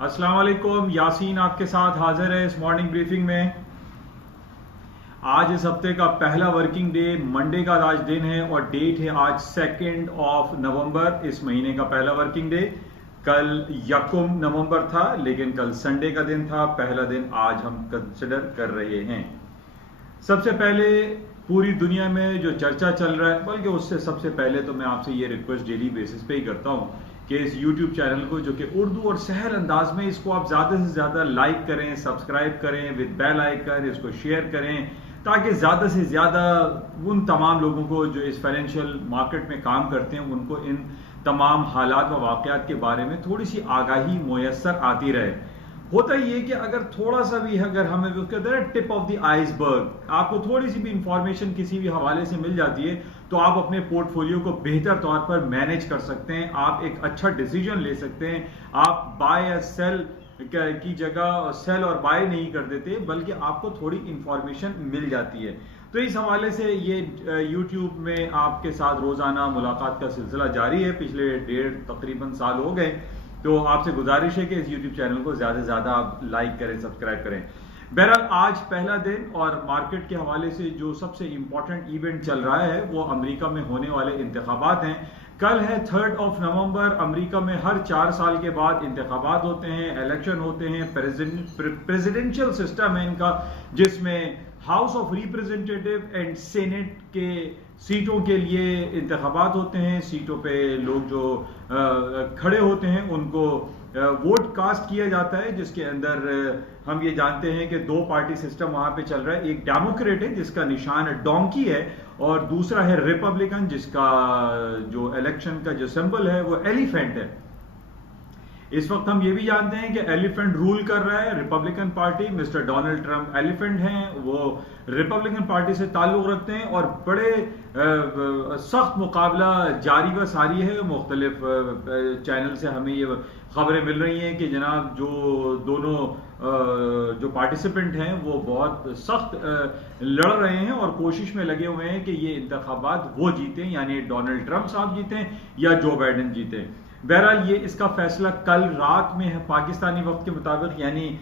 अस्सलाम वालेकुम, यासीन आपके साथ हाजिर है इस मॉर्निंग ब्रीफिंग में। आज इस हफ्ते का पहला वर्किंग डे मंडे का आज दिन है और डेट है आज 2 नवंबर, इस महीने का पहला वर्किंग डे। कल 1 नवंबर था लेकिन कल संडे का दिन था, पहला दिन आज हम कंसिडर कर रहे हैं। सबसे पहले पूरी दुनिया में जो चर्चा चल रहा है, बल्कि उससे सबसे पहले तो मैं आपसे ये रिक्वेस्ट डेली बेसिस पे ही करता हूँ कि इस YouTube चैनल को, जो कि उर्दू और सहल अंदाज में, इसको आप ज़्यादा से ज़्यादा लाइक करें, सब्सक्राइब करें विद बेल आइकन, इसको शेयर करें ताकि ज़्यादा से ज़्यादा उन तमाम लोगों को जो इस फाइनेंशियल मार्केट में काम करते हैं उनको इन तमाम हालात व वाक़यात के बारे में थोड़ी सी आगाही मुयस्सर आती रहे। होता ये कि अगर थोड़ा सा भी, अगर हमें उसके अंदर टिप ऑफ द आइसबर्ग, आपको थोड़ी सी भी इंफॉर्मेशन किसी भी हवाले से मिल जाती है तो आप अपने पोर्टफोलियो को बेहतर तौर पर मैनेज कर सकते हैं, आप एक अच्छा डिसीजन ले सकते हैं। आप बाय या सेल की जगह सेल और बाय नहीं कर देते, बल्कि आपको थोड़ी इंफॉर्मेशन मिल जाती है। तो इस हवाले से ये YouTube में आपके साथ रोजाना मुलाकात का सिलसिला जारी है, पिछले 1.5 तकरीबन साल हो गए। तो आपसे गुजारिश है कि इस YouTube चैनल को ज़्यादा से ज़्यादा आप लाइक करें, सब्सक्राइब करें। बहरहाल आज पहला दिन और मार्केट के हवाले से जो सबसे इंपॉर्टेंट इवेंट चल रहा है वो अमेरिका में होने वाले इंतखाबात हैं। कल है 3 नवंबर। अमेरिका में हर 4 साल के बाद इंतखाबात होते हैं, इलेक्शन होते हैं। प्रेसिडेंशियल सिस्टम है इनका, जिसमें house of representative and senate के सीटों के लिए इंतखाबात होते हैं। सीटों पे लोग जो खड़े होते हैं उनको वोट कास्ट किया जाता है, जिसके अंदर हम ये जानते हैं कि 2 पार्टी सिस्टम वहां पे चल रहा है। एक डेमोक्रेट है जिसका निशान डोंकी है और दूसरा है रिपब्लिकन जिसका जो इलेक्शन का जो सिंबल है वो एलिफेंट है। इस वक्त हम ये भी जानते हैं कि एलिफेंट रूल कर रहा है, Republican party. Mister Donald Trump elephant हैं, वो रिपब्लिकन पार्टी से ताल्लुक रखते हैं और बड़े सख्त मुकाबला जारी व सारी है। मुख्तलिफ चैनल से हमें ये खबरें मिल रही हैं कि जनाब जो दोनों जो पार्टिसिपेंट हैं वो बहुत सख्त लड़ रहे हैं और कोशिश में लगे हुए हैं कि ये इंतखाबात वो जीतें, यानी डोनाल्ड ट्रंप साहब जीतें या जो बाइडेन जीतें। बहरहाल ये इसका फैसला कल रात में है पाकिस्तानी वक्त के मुताबिक, यानी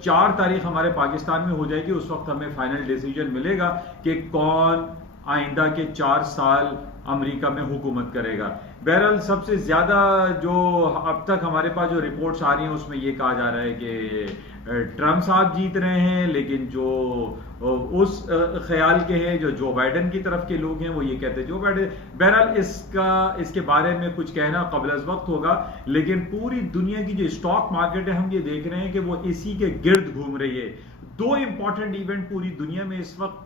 4 तारीख हमारे पाकिस्तान में हो जाएगी। उस वक्त हमें फाइनल डिसीजन मिलेगा कि कौन आइंदा के 4 साल अमेरिका में हुकूमत करेगा। बहरहाल सबसे ज्यादा जो अब तक हमारे पास जो रिपोर्ट्स आ रही हैं उसमें ये कहा जा रहा है कि ट्रंप साहब जीत रहे हैं, लेकिन जो उस ख्याल के हैं जो जो बाइडेन की तरफ के लोग हैं वो ये कहते हैं जो बाइडेन। बहरहाल इसके बारे में कुछ कहना कबल वक्त होगा, लेकिन पूरी दुनिया की जो स्टॉक मार्केट है हम ये देख रहे हैं कि वो इसी के गिर्द घूम रही है। 2 इंपॉर्टेंट इवेंट पूरी दुनिया में इस वक्त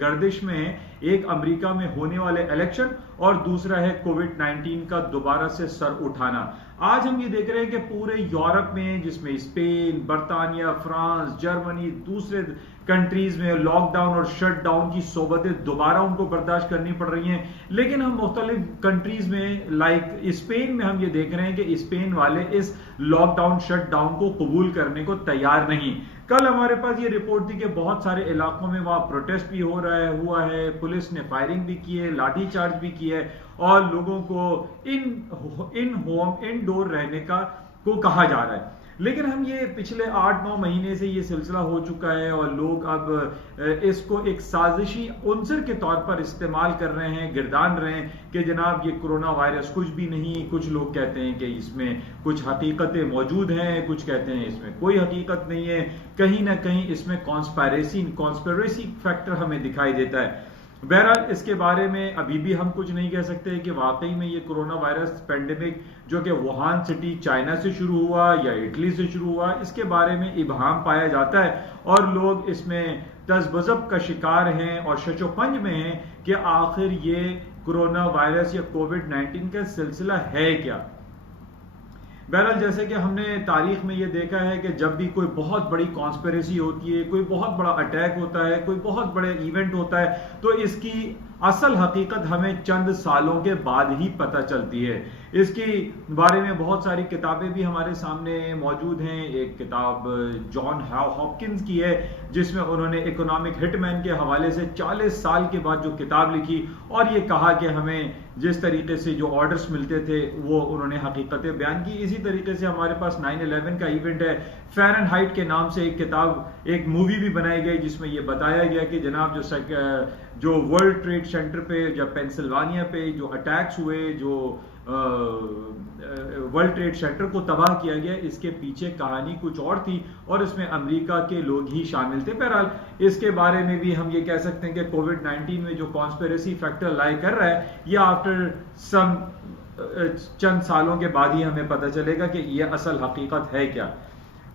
गर्दिश में है, एक अमेरिका में होने वाले इलेक्शन और दूसरा है कोविड-19 का दोबारा से सर उठाना। आज हम ये देख रहे हैं कि पूरे यूरोप में, जिसमें स्पेन, बर्तानिया, फ्रांस, जर्मनी, दूसरे कंट्रीज में लॉकडाउन और शटडाउन की सोबतें दोबारा उनको बर्दाश्त करनी पड़ रही हैं। लेकिन हम मुख्तलिफ कंट्रीज में लाइक स्पेन में हम ये देख रहे हैं कि स्पेन वाले इस लॉकडाउन शटडाउन को कबूल करने को तैयार नहीं। कल हमारे पास ये रिपोर्ट थी कि बहुत सारे इलाकों में वहां प्रोटेस्ट भी हुआ है, पुलिस ने फायरिंग भी की है, लाठी चार्ज भी की है और लोगों को इनडोर रहने को कहा जा रहा है। लेकिन हम ये पिछले 8-9 महीने से ये सिलसिला हो चुका है और लोग अब इसको एक साजिशी उनसर के तौर पर इस्तेमाल कर रहे हैं, गिरदान रहे हैं कि जनाब ये कोरोना वायरस कुछ भी नहीं। कुछ लोग कहते हैं कि इसमें कुछ हकीकतें मौजूद हैं, कुछ कहते हैं इसमें कोई हकीकत नहीं है। कहीं ना कहीं इसमें कॉन्स्पिरेसी फैक्टर हमें दिखाई देता है। बहरहाल इसके बारे में अभी भी हम कुछ नहीं कह सकते कि वाकई में ये कोरोना वायरस पेंडेमिक जो कि वुहान सिटी चाइना से शुरू हुआ या इटली से शुरू हुआ, इसके बारे में इबहम पाया जाता है और लोग इसमें तज़ब्ज़ब का शिकार हैं और शशोपंज में हैं कि आखिर ये कोरोना वायरस या कोविड-19 का सिलसिला है क्या। बहरहाल जैसे कि हमने तारीख में ये देखा है कि जब भी कोई बहुत बड़ी कॉन्स्पिरेसी होती है, कोई बहुत बड़ा अटैक होता है, कोई बहुत बड़े इवेंट होता है, तो इसकी असल हकीकत हमें चंद सालों के बाद ही पता चलती है। इसके बारे में बहुत सारी किताबें भी हमारे सामने मौजूद हैं। एक किताब जॉन हॉपकिंस की है जिसमें उन्होंने इकोनॉमिक हिटमैन के हवाले से 40 साल के बाद जो किताब लिखी और ये कहा कि हमें जिस तरीके से जो ऑर्डर्स मिलते थे वो उन्होंने हकीकतें बयान की। इसी तरीके से हमारे पास 9/11 का इवेंट है, फ़ारेनहाइट के नाम से एक किताब, एक मूवी भी बनाई गई जिसमें ये बताया गया कि जनाब जो वर्ल्ड ट्रेड सेंटर पे या पेंसिल्वानिया पे जो अटैक्स हुए, जो वर्ल्ड ट्रेड सेंटर को तबाह किया गया, इसके पीछे कहानी कुछ और थी और इसमें अमेरिका के लोग ही शामिल थे। बहरहाल इसके बारे में भी हम ये कह सकते हैं कि कोविड-19 में जो कॉन्स्पिरेसी फैक्टर लाई कर रहा है, ये आफ्टर सम चंद सालों के बाद ही हमें पता चलेगा कि ये असल हकीकत है क्या।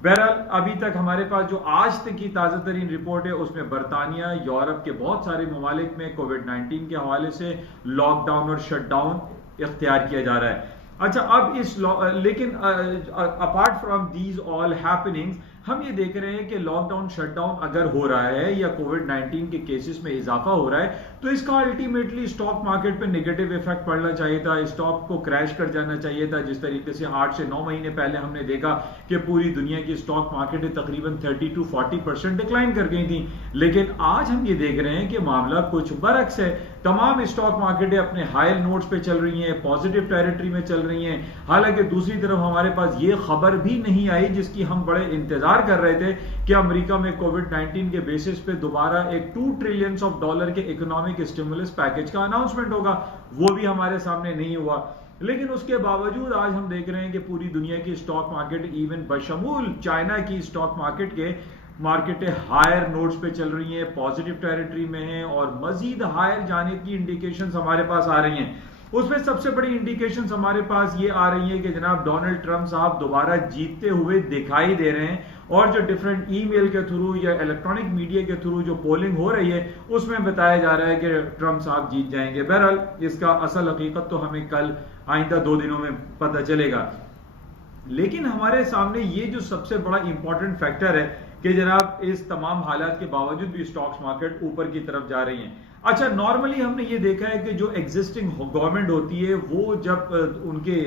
बहरहाल अभी तक हमारे पास जो आज तक की ताज़ा तरीन रिपोर्ट है उसमें बरतानिया, यूरोप के बहुत सारे ममालिक में कोविड-19 के हवाले से लॉकडाउन और शटडाउन इख्तियार किया जा रहा है। अच्छा, अब लेकिन apart from these all happenings हम ये देख रहे हैं कि लॉकडाउन शटडाउन अगर हो रहा है या कोविड-19 के केसेस में इजाफा हो रहा है तो इसका अल्टीमेटली स्टॉक मार्केट पे नेगेटिव इफेक्ट पड़ना चाहिए था, स्टॉक को क्रैश कर जाना चाहिए था। जिस तरीके से 8 से 9 महीने पहले हमने देखा कि पूरी दुनिया की स्टॉक मार्केट तकरीबन 30 to 40% डिक्लाइन कर गई थी, लेकिन आज हम ये देख रहे हैं कि मामला कुछ बरक्स है। तमाम स्टॉक मार्केटें अपने हाई नोट्स पे चल रही हैं, पॉजिटिव टेरिटरी में चल रही हैं। हालांकि दूसरी तरफ हमारे पास ये खबर भी नहीं आई जिसकी हम बड़े इंतजार कर रहे थे कि अमेरिका में कोविड-19 के बेसिस पे दोबारा एक $2 ट्रिलियन के इकोनॉमिक स्टिमुलस पैकेज का अनाउंसमेंट होगा। वो भी हमारे सामने नहीं हुआ, लेकिन उसके बावजूद आज हम देख रहे हैं कि पूरी दुनिया की स्टॉक मार्केट, इवन बशमूल चाइना की स्टॉक मार्केट के मार्केटें हायर नोट्स पे चल रही हैं, पॉजिटिव टेरिटरी में हैं और मजीद हायर जाने की इंडिकेशंस हमारे पास आ रही हैं। उसमें सबसे बड़ी इंडिकेशंस हमारे पास ये आ रही है कि जनाब डोनाल्ड ट्रंप साहब दोबारा जीतते हुए दिखाई दे रहे हैं और जो डिफरेंट ईमेल के थ्रू या इलेक्ट्रॉनिक मीडिया के थ्रू जो पोलिंग हो रही है उसमें बताया जा रहा है कि ट्रंप साहब जीत जाएंगे। बहरहाल इसका असल हकीकत तो हमें कल आइंदा 2 दिनों में पता चलेगा, लेकिन हमारे सामने ये जो सबसे बड़ा इंपॉर्टेंट फैक्टर है कि जनाब इस तमाम हालात के बावजूद भी स्टॉक्स मार्केट ऊपर की तरफ जा रही हैं। अच्छा, नॉर्मली हमने ये देखा है कि जो एग्जिस्टिंग गवर्नमेंट होती है वो जब उनके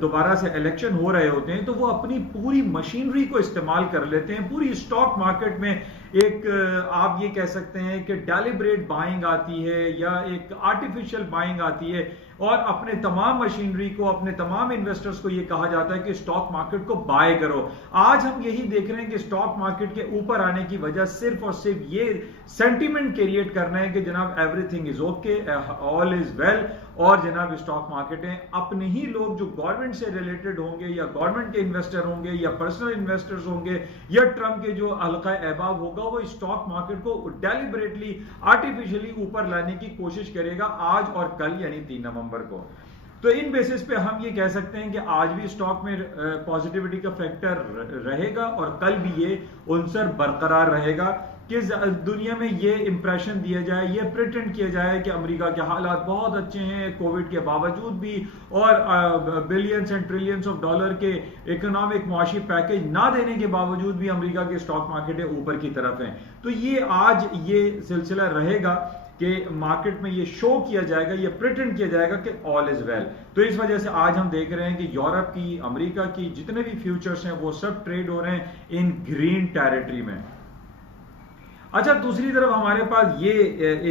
दोबारा से इलेक्शन हो रहे होते हैं तो वो अपनी पूरी मशीनरी को इस्तेमाल कर लेते हैं। पूरी स्टॉक मार्केट में एक आप ये कह सकते हैं कि डेलिब्रेट बाइंग आती है या एक आर्टिफिशियल बाइंग आती है और अपने तमाम मशीनरी को, अपने तमाम इन्वेस्टर्स को ये कहा जाता है कि स्टॉक मार्केट को बाय करो। आज हम यही देख रहे हैं कि स्टॉक मार्केट के ऊपर आने की वजह सिर्फ और सिर्फ ये सेंटीमेंट क्रिएट करना है कि जनाब everything is okay, all is well, और जनाब स्टॉक मार्केटें अपने ही लोग जो गवर्नमेंट से रिलेटेड होंगे या गवर्नमेंट के इन्वेस्टर होंगे या पर्सनल इन्वेस्टर्स होंगे या ट्रंप के जो हल्का अहबाब होगा वो स्टॉक मार्केट को डेलिबरेटली आर्टिफिशियली ऊपर लाने की कोशिश करेगा आज और कल, यानी 3 नवंबर को। तो इन बेसिस पे हम ये कह सकते हैं कि आज भी स्टॉक में पॉजिटिविटी का फैक्टर रहेगा और कल भी ये उनसर बरकरार रहेगा कि दुनिया में ये इंप्रेशन दिया जाए, ये प्रिटेंड किया जाए कि अमेरिका के हालात बहुत अच्छे हैं कोविड के बावजूद भी और billions and trillions of dollar के इकोनॉमिक मुआशी पैकेज ना देने के बावजूद भी अमेरिका के स्टॉक मार्केटें ऊपर की तरफ हैं। तो ये आज ये सिलसिला रहेगा कि मार्केट में ये शो किया जाएगा, ये प्रिटेंड किया जाएगा कि ऑल इज वेल। तो इस वजह से आज हम देख रहे हैं कि यूरोप की, अमेरिका की जितने भी फ्यूचर्स हैं वो सब ट्रेड हो रहे हैं इन ग्रीन टेरिटरी में। अच्छा, दूसरी तरफ हमारे पास ये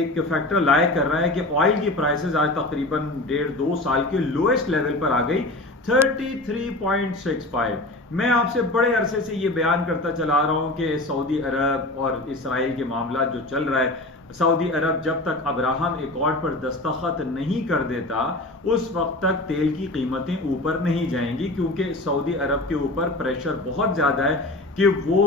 एक फैक्टर लायक कर रहा है कि ऑयल की प्राइसेस आज तकरीबन 1.5-2 साल के लोएस्ट लेवल पर आ गई, 33.65। मैं आपसे बड़े अरसे से ये बयान करता चला रहा हूं कि सऊदी अरब और इसराइल के मामला जो चल रहा है, सऊदी अरब जब तक अब्राहम एकॉर्ड पर दस्तखत नहीं कर देता उस वक्त तक तेल की कीमतें ऊपर नहीं जाएंगी, क्योंकि सऊदी अरब के ऊपर प्रेशर बहुत ज्यादा है कि वो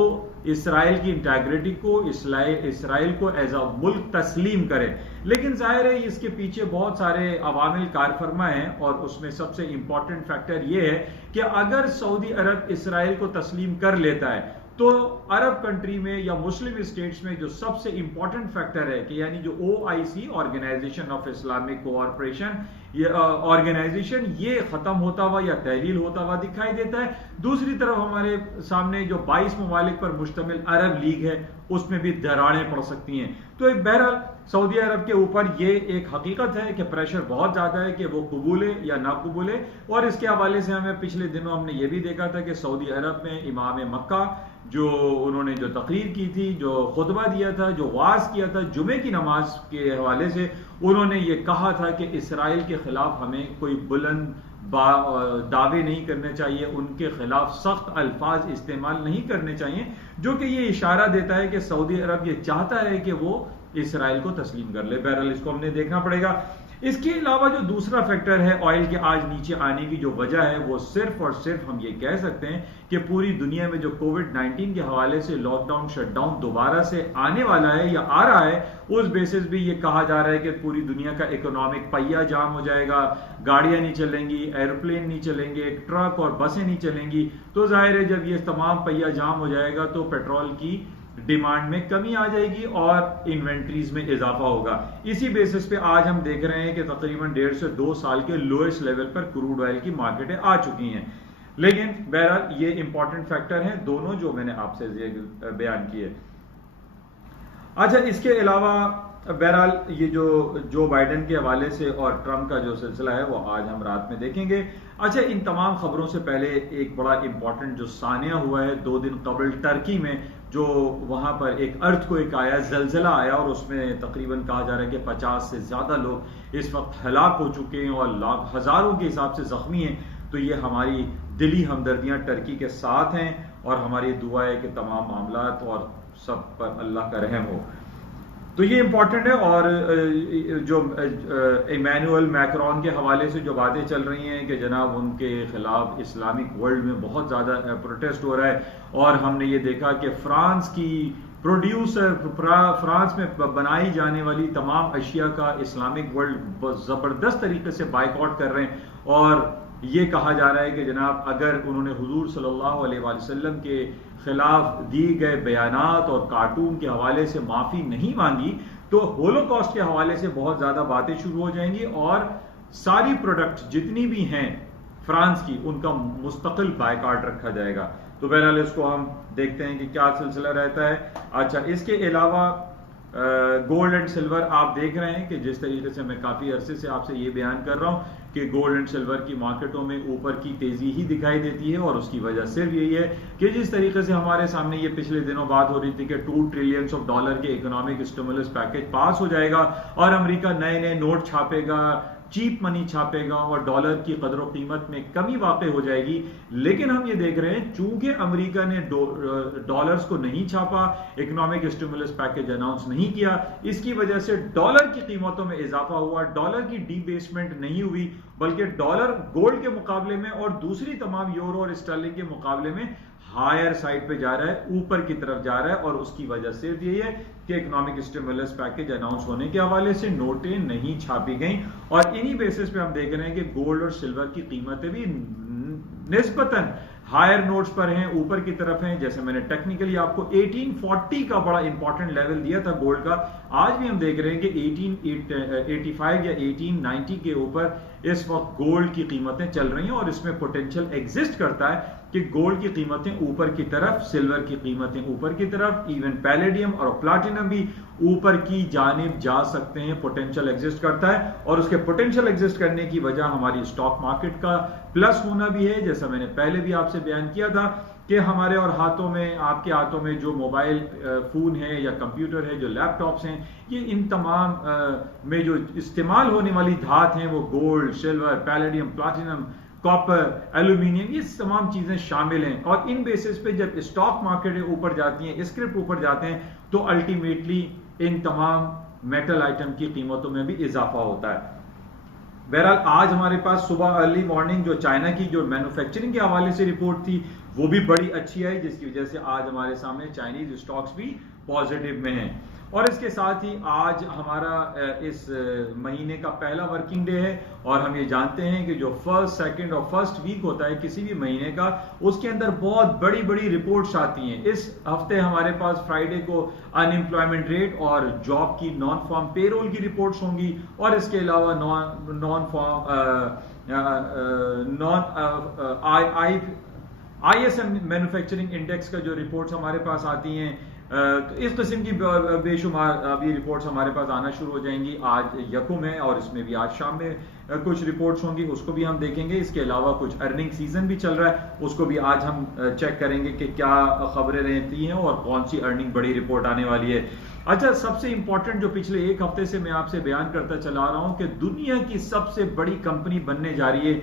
इसराइल की इंटेग्रिटी को, इसराइल को एज अ मुल्क तस्लीम करे। लेकिन जाहिर है इसके पीछे बहुत सारे अवामिल कारफरमा हैं और उसमें सबसे इंपॉर्टेंट फैक्टर ये है कि अगर सऊदी अरब इसराइल को तस्लीम कर लेता है तो अरब कंट्री में या मुस्लिम स्टेट्स में जो सबसे इंपॉर्टेंट फैक्टर है कि यानी जो OIC, organization of Islamic cooperation, organization ये खत्म होता हुआ या तहलील होता हुआ दिखाई देता है। दूसरी तरफ हमारे सामने जो 22 ममालिक पर मुश्तमिल अरब लीग है उसमें भी दरारें पड़ सकती हैं। तो एक बहरहाल सऊदी अरब के ऊपर ये एक हकीकत है कि प्रेशर बहुत ज्यादा है कि वो कबूले या ना कबूले। और इसके हवाले से हमें पिछले दिनों हमने ये भी देखा था कि सऊदी अरब में इमाम मक्का जो उन्होंने जो तकरीर की थी, जो खुतबा दिया था, जो वाज किया था जुमे की नमाज के हवाले से, उन्होंने ये कहा था कि इसराइल के खिलाफ हमें कोई बुलंद दावे नहीं करने चाहिए, उनके खिलाफ सख्त अल्फाज इस्तेमाल नहीं करने चाहिए, जो कि ये इशारा देता है कि सऊदी अरब ये चाहता है कि वो इसराइल को तस्लीम कर ले। बहरहाल इसको हमने देखना पड़ेगा। इसके अलावा जो दूसरा फैक्टर है ऑयल के आज नीचे आने की जो वजह है वो सिर्फ और सिर्फ हम ये कह सकते हैं कि पूरी दुनिया में जो कोविड-19 के हवाले से लॉकडाउन शटडाउन दोबारा से आने वाला है या आ रहा है, उस बेसिस भी ये कहा जा रहा है कि पूरी दुनिया का इकोनॉमिक पहिया जाम हो जाएगा, गाड़ियां नहीं चलेंगी, एरोप्लेन नहीं चलेंगे, ट्रक और बसें नहीं चलेंगी। तो जाहिर है जब ये तमाम पहिया जाम हो जाएगा तो पेट्रोल की डिमांड में कमी आ जाएगी और इन्वेंट्रीज में इजाफा होगा। इसी बेसिस पे आज हम देख रहे हैं कि तकरीबन 1.5 से 2 साल के लोएस्ट लेवल पर क्रूड ऑयल की मार्केटें आ चुकी हैं। लेकिन बहरहाल ये इंपॉर्टेंट फैक्टर हैं दोनों जो मैंने आपसे बयान किए। अच्छा, इसके अलावा बहरहाल ये जो बाइडेन के हवाले से और ट्रंप का जो सिलसिला है वो आज हम रात में देखेंगे। अच्छा, इन तमाम खबरों से पहले एक बड़ा इंपॉर्टेंट जो सानिया हुआ है 2 दिन कबल टर्की में, जो वहां पर एक अर्थक्वेक आया, जलजला आया और उसमें तकरीबन कहा जा रहा है कि 50 से ज्यादा लोग इस वक्त हलाक हो चुके हैं और हजारों के हिसाब से जख्मी हैं। तो ये हमारी दिली हमदर्दियां टर्की के साथ हैं और हमारी दुआ है कि तमाम मामलात और सब पर अल्लाह का रहम हो। तो ये इंपॉर्टेंट है। और जो इमैनुअल मैक्रोन के हवाले से जो बातें चल रही हैं कि जनाब उनके खिलाफ इस्लामिक वर्ल्ड में बहुत ज़्यादा प्रोटेस्ट हो रहा है, और हमने ये देखा कि फ्रांस की फ्रांस में बनाई जाने वाली तमाम अशिया का इस्लामिक वर्ल्ड ज़बरदस्त तरीके से बाइकआउट कर रहे हैं। और ये कहा जा रहा है कि जनाब अगर उन्होंने हुजूर सल्लल्लाहु अलैहि वसल्लम के खिलाफ दिए गए बयानात और कार्टून के हवाले से माफी नहीं मांगी तो होलोकॉस्ट के हवाले से बहुत ज्यादा बातें शुरू हो जाएंगी और सारी प्रोडक्ट जितनी भी हैं फ्रांस की उनका मुस्तकिल बायकॉट रखा जाएगा। तो बहरहाल इसको हम देखते हैं कि क्या सिलसिला रहता है। अच्छा, इसके अलावा गोल्ड एंड सिल्वर आप देख रहे हैं कि जिस तरीके से मैं काफी अरसे से आपसे ये बयान कर रहा हूं कि गोल्ड एंड सिल्वर की मार्केटों में ऊपर की तेजी ही दिखाई देती है, और उसकी वजह सिर्फ यही है कि जिस तरीके से हमारे सामने ये पिछले दिनों बात हो रही थी कि $2 ट्रिलियन के इकोनॉमिक स्टिमुलस पैकेज पास हो जाएगा और अमेरिका नए नए नोट छापेगा, चीप मनी छापेगा और डॉलर की कदर कीमत में कमी वाक़ई हो जाएगी। लेकिन हम ये देख रहे हैं चूंकि अमेरिका ने डॉलर्स को नहीं छापा, इकोनॉमिक स्टिमुलस पैकेज अनाउंस नहीं किया, इसकी वजह से डॉलर की कीमतों में इजाफा हुआ, डॉलर की डीबेसमेंट नहीं हुई, बल्कि डॉलर गोल्ड के मुकाबले में और दूसरी तमाम यूरो और स्टर्लिंग के मुकाबले में हायर साइड पे जा रहा है, ऊपर की तरफ जा रहा है। और उसकी वजह सिर्फ यही है कि इकोनॉमिक स्टिमुलस पैकेज अनाउंस होने के हवाले से नोटें नहीं छापी गई, और इन्हीं बेसिस पे हम देख रहे हैं कि गोल्ड और सिल्वर की कीमतें भी निस्बतन हायर नोट्स पर हैं, ऊपर की तरफ हैं। जैसे मैंने टेक्निकली आपको 1840 का बड़ा इंपॉर्टेंट लेवल दिया था गोल्ड का, आज भी हम देख रहे हैं कि 1885 या 1890 के ऊपर इस वक्त गोल्ड की कीमतें चल रही हैं, और इसमें पोटेंशियल एग्जिस्ट करता है कि गोल्ड की कीमतें ऊपर की तरफ, सिल्वर की कीमतें ऊपर की तरफ, इवन पैलेडियम और प्लाटिनम भी ऊपर की जानिब जा सकते हैं, पोटेंशियल एग्जिस्ट करता है। और उसके पोटेंशियल एग्जिस्ट करने की वजह हमारी स्टॉक मार्केट का प्लस होना भी है। जैसा मैंने पहले भी आपसे बयान किया था कि हमारे और हाथों में, आपके हाथों में जो मोबाइल फोन है या कंप्यूटर है, जो लैपटॉप्स हैं, ये इन तमाम में जो इस्तेमाल होने वाली धात हैं वो gold, silver, palladium, platinum, copper, aluminium, ये तमाम चीजें शामिल हैं। और इन बेसिस पे जब स्टॉक मार्केट ऊपर जाती हैं, स्क्रिप्ट ऊपर जाते हैं, तो अल्टीमेटली इन तमाम मेटल आइटम की कीमतों में भी इजाफा होता है। बहरहाल आज हमारे पास सुबह अर्ली मॉर्निंग जो चाइना की जो मैन्युफैक्चरिंग के हवाले से रिपोर्ट थी वो भी बड़ी अच्छी आई, जिसकी वजह से आज हमारे सामने चाइनीज स्टॉक्स भी पॉजिटिव में हैं। और इसके साथ ही आज हमारा इस महीने का पहला वर्किंग डे है, और हम ये जानते हैं कि जो फर्स्ट, सेकंड और फर्स्ट वीक होता है किसी भी महीने का, उसके अंदर बहुत बड़ी बड़ी रिपोर्ट्स आती हैं। इस हफ्ते हमारे पास फ्राइडे को अनएम्प्लॉयमेंट रेट और जॉब की नॉन फॉर्म पेरोल की रिपोर्ट्स होंगी, और इसके अलावा ISM मैन्युफैक्चरिंग इंडेक्स का जो रिपोर्ट्स हमारे पास आती हैं, तो इस किस्म की बेशुमार अभी रिपोर्ट्स हमारे पास आना शुरू हो जाएंगी। आज यकुम है और इसमें भी आज शाम में कुछ रिपोर्ट्स होंगी, उसको भी हम देखेंगे। इसके अलावा कुछ अर्निंग सीजन भी चल रहा है, उसको भी आज हम चेक करेंगे कि क्या खबरें रहती हैं और कौन सी अर्निंग बड़ी रिपोर्ट आने वाली है। अच्छा, सबसे इंपॉर्टेंट जो पिछले एक हफ्ते से मैं आपसे बयान करता चला रहा हूं कि दुनिया की सबसे बड़ी कंपनी बनने जा रही है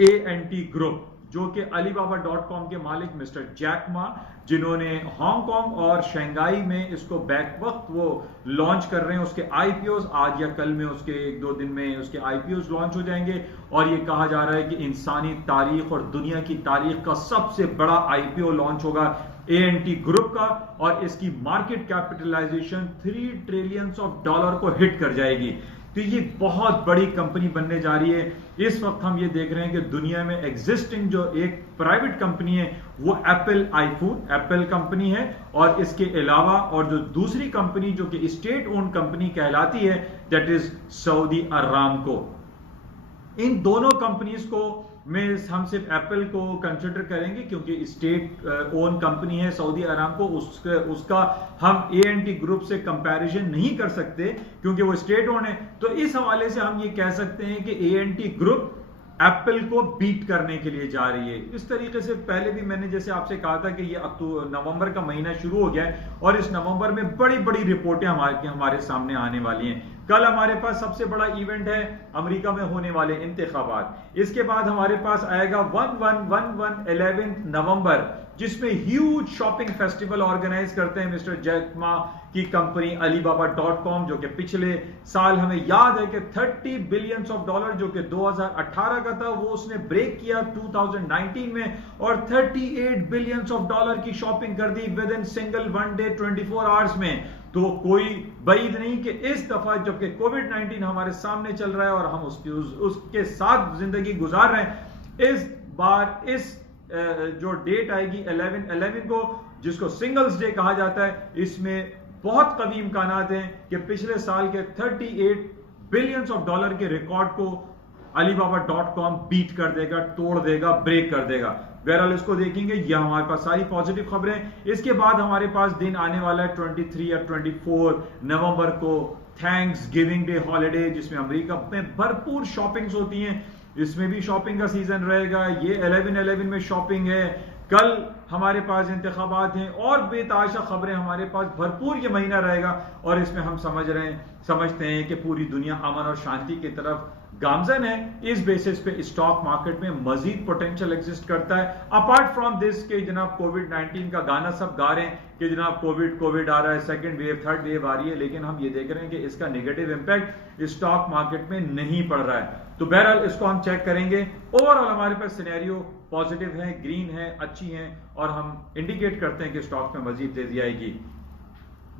ANT ग्रुप, जो कि Alibaba.com के मालिक मिस्टर जैक मा, जिन्होंने हांगकांग और शंघाई में इसको बैक वक्त वो लॉन्च कर रहे हैं। उसके IPOs आज या कल में, उसके 1-2 दिन में उसके IPOs लॉन्च हो जाएंगे, और ये कहा जा रहा है कि इंसानी तारीख और दुनिया की तारीख का सबसे बड़ा IPO लॉन्च होगा ANT ग्रुप का, और इसकी मार्केट कैपिटलाइजेशन $3 ट्रिलियन को हिट कर जाएगी। तो ये बहुत बड़ी कंपनी बनने जा रही है। इस वक्त हम ये देख रहे हैं कि दुनिया में एग्जिस्टिंग जो एक प्राइवेट कंपनी है वो एप्पल कंपनी है, और इसके अलावा और जो दूसरी कंपनी जो कि स्टेट ओन्ड कंपनी कहलाती है, दैट इज सऊदी अरामको। इन दोनों कंपनीज को हम सिर्फ एप्पल को कंसिडर करेंगे क्योंकि स्टेट ओन कंपनी है सऊदी अरामको, उसका हम ANT ग्रुप से कंपैरिजन नहीं कर सकते क्योंकि वो स्टेट ओन है। तो इस हवाले से हम ये कह सकते हैं कि ANT ग्रुप एप्पल को बीट करने के लिए जा रही है। इस तरीके से पहले भी मैंने जैसे आपसे कहा था कि ये नवंबर का महीना शुरू हो गया है, और इस नवंबर में बड़ी बड़ी रिपोर्टें हमारे सामने आने वाली हैं। कल हमारे पास सबसे बड़ा इवेंट है अमेरिका में होने वाले इंतखाबात। इसके बाद हमारे पास आएगा 11 नवंबर, जिसमें ह्यूज शॉपिंग फेस्टिवल ऑर्गेनाइज करते हैं मिस्टर जैक मा की कंपनी Alibaba.com, जो कि पिछले साल हमें याद है कि $30 बिलियन जो कि 2018 का था, वो उसने ब्रेक किया 2019 में, और $38 बिलियन की शॉपिंग कर दी within single one day 24 hours में। तो कोई बईद नहीं कि इस दफा जबकि कोविड-19 हमारे सामने चल रहा है और हम उसके साथ जिंदगी गुजार रहे हैं, इस बार इस जो डेट आएगी 11/11 को, जिसको सिंगल्स डे कहा जाता है, इसमें बहुत कभी इम्कानात हैं कि पिछले साल के $38 बिलियन के रिकॉर्ड को Alibaba.com बीट कर देगा, तोड़ देगा, ब्रेक कर देगा। बहरहाल इसको देखेंगे। यह हमारे पास सारी पॉजिटिव खबरें। इसके बाद हमारे पास दिन आने वाला है 23 या 24 नवंबर को, थैंक्स गिविंग डे हॉलिडे, जिसमें अमेरिका में भरपूर शॉपिंग्स होती हैं। इसमें भी शॉपिंग का सीजन रहेगा। ये 11/11 में शॉपिंग है। कल हमारे पास इंतखाबात हैं और बेताशा खबरें हमारे पास भरपूर ये महीना रहेगा, और इसमें हम समझते हैं कि पूरी दुनिया अमन और शांति की तरफ गामजन है। इस बेसिस पे स्टॉक मार्केट में मजीद पोटेंशियल एग्जिस्ट करता है। अपार्ट फ्रॉम दिस के जनाब कोविड-19 का गाना सब गा रहे हैं कि जनाब कोविड आ रहा है, सेकंड वेव, थर्ड वेव आ रही है, लेकिन हम ये देख रहे हैं कि इसका नेगेटिव इंपैक्ट स्टॉक मार्केट में नहीं पड़ रहा है। तो बहरहाल इसको हम चेक करेंगे। ओवरऑल हमारे पास सिनेरियो पॉजिटिव है, ग्रीन है, अच्छी है, और हम इंडिकेट करते हैं कि स्टॉक में मजीद तेजी आएगी।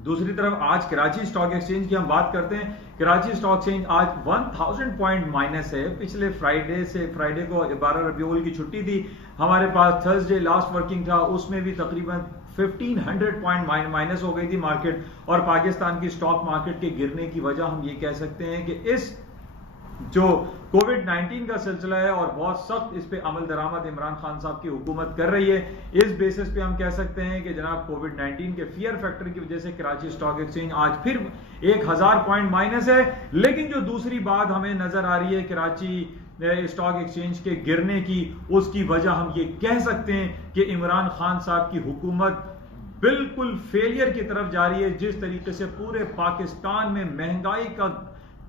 दूसरी तरफ आज कराची स्टॉक एक्सचेंज की हम बात करते हैं। कराची स्टॉक एक्सचेंज आज 1000 पॉइंट माइनस है। पिछले फ्राइडे को 12 रबीउल की छुट्टी थी। हमारे पास थर्सडे लास्ट वर्किंग था, उसमें भी तकरीबन 1500 पॉइंट माइनस हो गई थी मार्केट। और पाकिस्तान की स्टॉक मार्केट के गिरने की वजह हम ये कह सकते हैं कि इस जो कोविड-19 का सिलसिला है और बहुत सख्त इस पे अमल दरामद इमरान खान साहब की हुकूमत कर रही है, इस बेसिस पे हम कह सकते हैं कि जनाब कोविड-19 के फियर फैक्टर की वजह से कराची स्टॉक एक्सचेंज आज फिर 1000 पॉइंट माइनस है। लेकिन जो दूसरी बात हमें नजर आ रही है कराची स्टॉक एक्सचेंज के गिरने की, उसकी वजह हम ये कह सकते हैं कि इमरान खान साहब की हुकूमत बिल्कुल फेलियर की तरफ जा रही है। जिस तरीके से पूरे पाकिस्तान में महंगाई का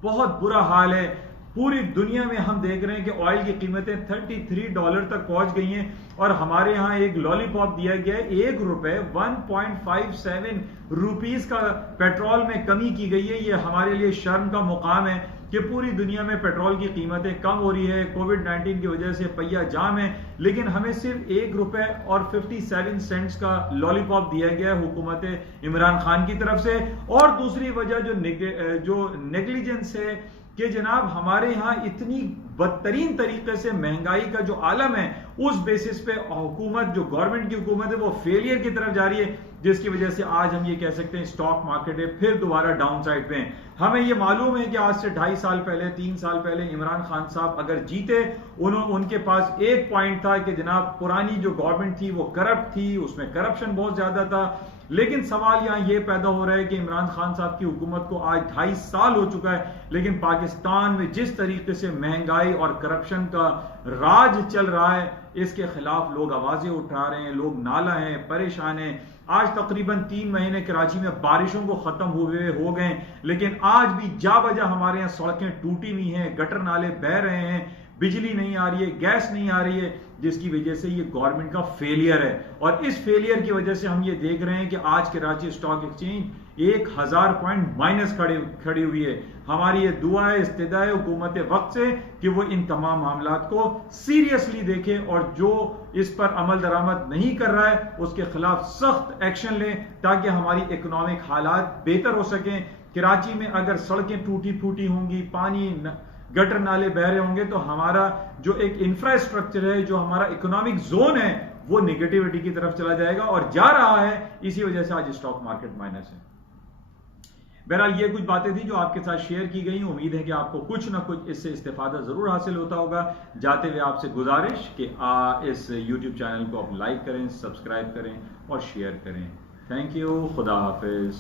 बहुत बुरा हाल है, पूरी दुनिया में हम देख रहे हैं कि ऑयल की कीमतें $33 तक पहुंच गई हैं, और हमारे यहाँ एक लॉलीपॉप दिया गया है, ₹1 1.57 रुपीस का पेट्रोल में कमी की गई है। ये हमारे लिए शर्म का मुकाम है कि पूरी दुनिया में पेट्रोल की कीमतें कम हो रही है, कोविड-19 की वजह से पहिया जाम है, लेकिन हमें सिर्फ ₹1.57 का लॉलीपॉप दिया गया है हुकूमत इमरान खान की तरफ से। और दूसरी वजह जो नेग्लिजेंस है कि जनाब हमारे यहाँ इतनी बदतरीन तरीके से महंगाई का जो आलम है, उस बेसिस पे हुकूमत, जो गवर्नमेंट की हुकूमत है, वो फेलियर की तरफ जा रही है, जिसकी वजह से आज हम ये कह सकते हैं स्टॉक मार्केट है फिर दोबारा डाउन साइड पे हैं। हमें ये मालूम है कि आज से 2.5 साल पहले, 3 साल पहले इमरान खान साहब अगर जीते, उनके पास एक पॉइंट था कि जनाब पुरानी जो गवर्नमेंट थी वो करप्ट थी, उसमें करप्शन बहुत ज्यादा था। लेकिन सवाल यहां यह पैदा हो रहा है कि इमरान खान साहब की हुकूमत को आज 2.5 साल हो चुका है, लेकिन पाकिस्तान में जिस तरीके से महंगाई और करप्शन का राज चल रहा है, इसके खिलाफ लोग आवाजें उठा रहे हैं, लोग नाला हैं, परेशान हैं। आज तकरीबन 3 महीने कराची में बारिशों को खत्म हुए हो गए, लेकिन आज भी जा बजा हमारे यहाँ सड़कें टूटी हुई हैं, गटर नाले बह रहे हैं, बिजली नहीं आ रही है, गैस नहीं आ रही है, जिसकी वजह से ये गवर्नमेंट का फेलियर है। और इस फेलियर की वजह से हम ये देख रहे हैं कि आज Karachi stock exchange 1000 point minus खड़ी हुई है। हमारी ये दुआ है, इस्तिदा है हुकूमत वक्त से कि वो इन तमाम मामलात को सीरियसली देखे और जो इस पर अमल दरामद नहीं कर रहा है उसके खिलाफ सख्त एक्शन लें, ताकि हमारी इकोनॉमिक हालात बेहतर हो सकें। कराची में अगर सड़कें टूटी फूटी होंगी, पानी गटर नाले बह रहे होंगे, तो हमारा जो एक इंफ्रास्ट्रक्चर है, जो हमारा इकोनॉमिक जोन है, वो निगेटिविटी की तरफ चला जाएगा और जा रहा है। इसी वजह से आज स्टॉक मार्केट माइनस है। बहरहाल ये कुछ बातें थी जो आपके साथ शेयर की गई। उम्मीद है कि आपको कुछ ना कुछ इससे इस्तेफादा जरूर हासिल होता होगा। जाते हुए आपसे गुजारिश कि इस YouTube चैनल को आप लाइक करें, सब्सक्राइब करें और शेयर करें। Thank you. खुदा हाफिज।